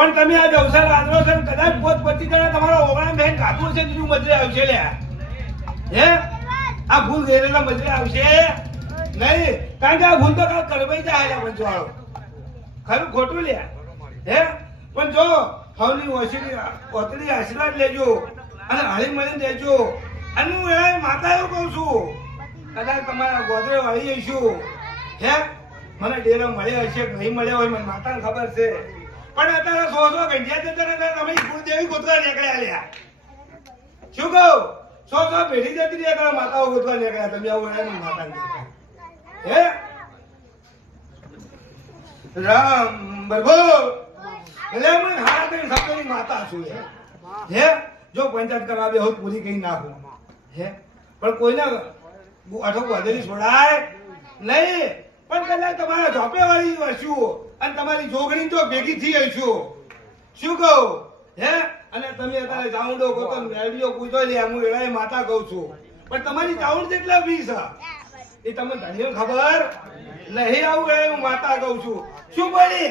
પણ તમે આ અવસર આદરો છે કદાચ 25 જણા તમારા ઓગણા બેન કાઢવું છે બીજું મજરે આવશે લ્યા હે આ ભૂલ ઘેરેલા મજરે આવશે નહીં કારણ કે આ ભૂલ તો કાલ કરવાઈ જાય પંચવાળો ખરું ખોટું લ્યા હે પણ જો હવની ઓતરી આશીર્વાદ લેજો અને હળી મળીને લેજો અને હું એ માતા એવું કહું છું કદાચ તમારા ગોદરે વાળી જઈશું હે મને ડેરો મળ્યો હશે કે નહીં મળ્યો હોય મને માતાને ખબર છે પણ અત્યારે 100 ઘંટિયા જતા રહ્યા તમે કુળદેવી ગોતવા નીકળ્યા લ્યા શું કહું 100 પેઢી જતી રહ્યા તારા માતાઓ ગોતવા નીકળ્યા તમે આવું માતાને હે રામ બરબો એટલે મને હાથ કરીને સપની માતા છું હે જો પંચાયત કરાવે હોત પૂરી કઈ નાખું હે પણ કોઈને અઠો વધેલી છોડાય નહીં પણ કદાચ તમારા ઝોપે વાળી વસ્તુ અને તમારી જોગણી તો ભેગી થઈ હશું શું કહું હે અને તમે અત્યારે ચાઉંડો ગોતો મેળવીઓ પૂછો લે હું એવા માતા કહું છું પણ તમારી ચાઉંડ જેટલા બી છે એ તમને ધણીઓ ખબર નહીં આવું એ હું માતા કહું છું શું બોલી